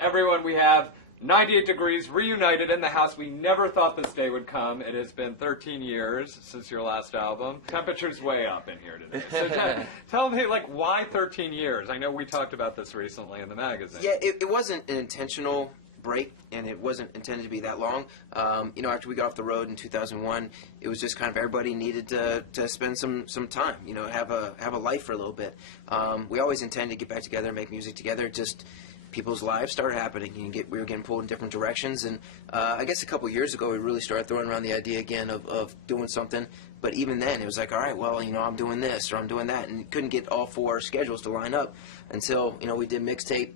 Everyone, we have 98 Degrees reunited in the house. We never thought this day would come. It has been 13 years since your last album. Temperature's way up in here today. So tell me, like, why 13 years? I know we talked about this recently in the magazine. Yeah, it wasn't an intentional break, and it wasn't intended to be that long. You know, after we got off the road in 2001, it was just kind of everybody needed to spend some time, you know, have a life for a little bit. We always intended to get back together and make music together. Just people's lives started happening. We were getting pulled in different directions, and I guess a couple of years ago we really started throwing around the idea again of doing something. But even then, it was like, all right, well, you know, I'm doing this or I'm doing that, and couldn't get all four schedules to line up until, you know, we did Mixtape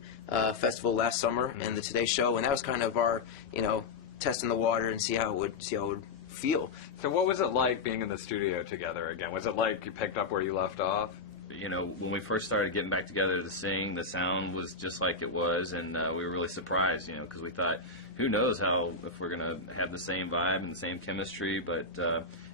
Festival last summer and the Today Show, and that was kind of our, you know, testing the water and see how it would feel. So what was it like being in the studio together again? Was it like you picked up where you left off? You know, when we first started getting back together to sing, the sound was just like it was, and we were really surprised, you know, because we thought, who knows if we're going to have the same vibe and the same chemistry, but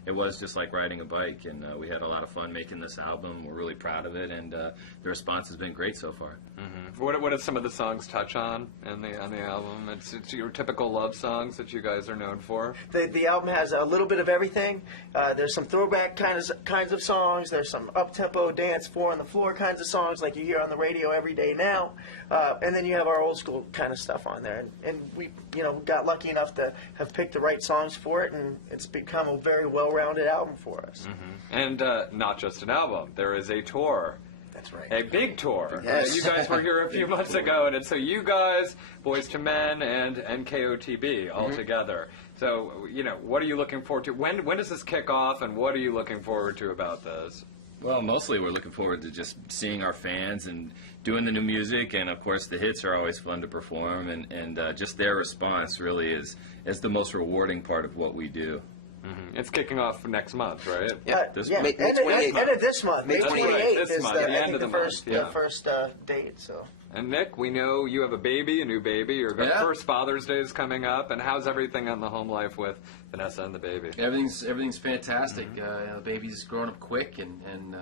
it was just like riding a bike, and we had a lot of fun making this album. We're really proud of it, and the response has been great so far. Mm-hmm. What do some of the songs touch on the album? It's your typical love songs that you guys are known for. The album has a little bit of everything. There's some throwback kinds of songs. There's some up-tempo dance, four on the floor kinds of songs like you hear on the radio every day now. And then you have our old school kind of stuff on there. And we, you know, got lucky enough to have picked the right songs for it, and it's become a very well-rounded album for us. Mm-hmm. And not just an album. There is a tour. That's right. A big tour. Yes. You guys were here a few months ago, and so you guys, Boys to Men and KOTB all together. So, you know, what are you looking forward to? When does this kick off, and what are you looking forward to about this? Well, mostly we're looking forward to just seeing our fans and doing the new music, and of course the hits are always fun to perform, and just their response really is the most rewarding part of what we do. Mm-hmm. It's kicking off next month, right? Yeah, End of this month. May 28th is the first date. So. And Nick, we know you have a new baby. Your first Father's Day is coming up. And how's everything on the home life with Vanessa and the baby? Everything's fantastic. The baby's growing up quick and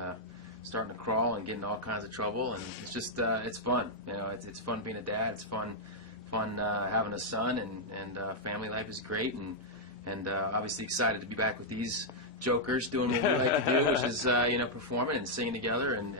starting to crawl and getting all kinds of trouble. And it's just it's fun. You know, it's fun being a dad. It's fun having a son, and family life is great. And obviously excited to be back with these jokers doing what we like to do, which is you know, performing and singing together and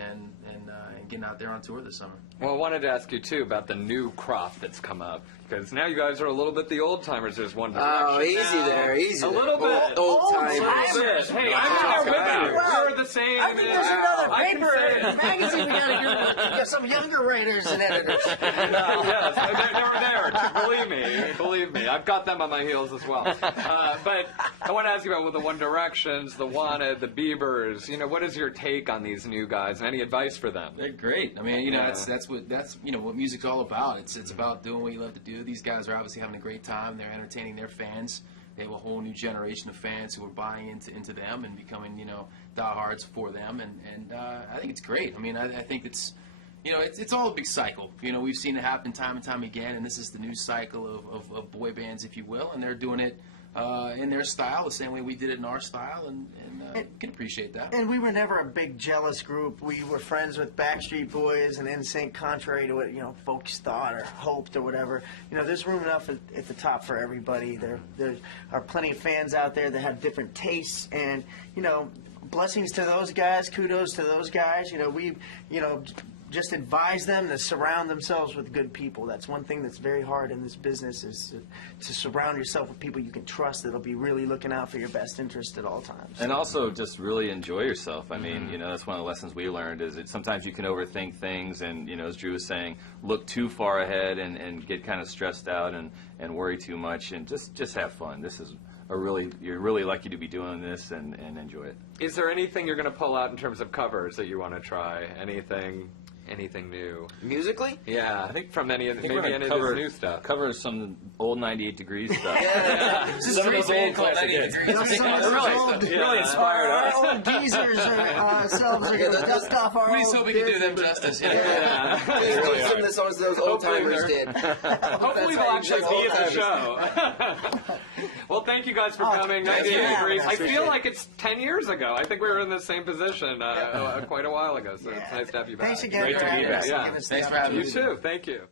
getting out there on tour this summer. Well, I wanted to ask you too about the new crop that's come up, because now you guys are a little bit the old timers. There's One Direction. Oh, easy now. there, easy. A little bit. Old timers. Hey, I'm there with you. We're the same. I think there's another paper magazine we got some younger writers and editors. Yes, they were there. Believe me, I've got them on my heels as well. But I want to ask you about the One Directions, the Wanted, the Biebers. You know, what is your take on these new guys, and any advice for them? They're great. I mean, you know, that's you know what music's all about. It's about doing what you love to do. These guys are obviously having a great time. They're entertaining their fans. They have a whole new generation of fans who are buying into them and becoming, you know, diehards for them. And I think it's great. I mean, I think it's, you know, it's all a big cycle. You know, we've seen it happen time and time again, and this is the new cycle of boy bands, if you will, and they're doing it in their style, the same way we did it in our style, and can appreciate that. And we were never a big jealous group. We were friends with Backstreet Boys and NSYNC, contrary to what, you know, folks thought or hoped or whatever. You know, there's room enough at the top for everybody. There are plenty of fans out there that have different tastes, and, you know, blessings to those guys, kudos to those guys. You know, we, you know, just advise them to surround themselves with good people. That's one thing that's very hard in this business, is to surround yourself with people you can trust that'll be really looking out for your best interest at all times. And also just really enjoy yourself. I mean, you know, that's one of the lessons we learned, is that sometimes you can overthink things, and, you know, as Drew was saying, look too far ahead and get kind of stressed out and worry too much, and just have fun. This is you're really lucky to be doing this, and enjoy it. Is there anything you're going to pull out in terms of covers that you want to try? Anything new? Musically? Yeah, I think from any of this new stuff. Cover some old 98 Degrees stuff. Some of those old classic hits. Really inspired us. Our old geezers ourselves are going to dust off our We just hope we can do them justice. Yeah. Some of the songs those old timers did. Hopefully they'll actually be at the show. Well, thank you guys for coming. 98 Degrees. I feel like it's 10 years ago. I think we were in the same position quite a while ago, so it's nice to have you back. Thanks again. Great to be back. Yeah. Thanks for having me. You too. Thank you.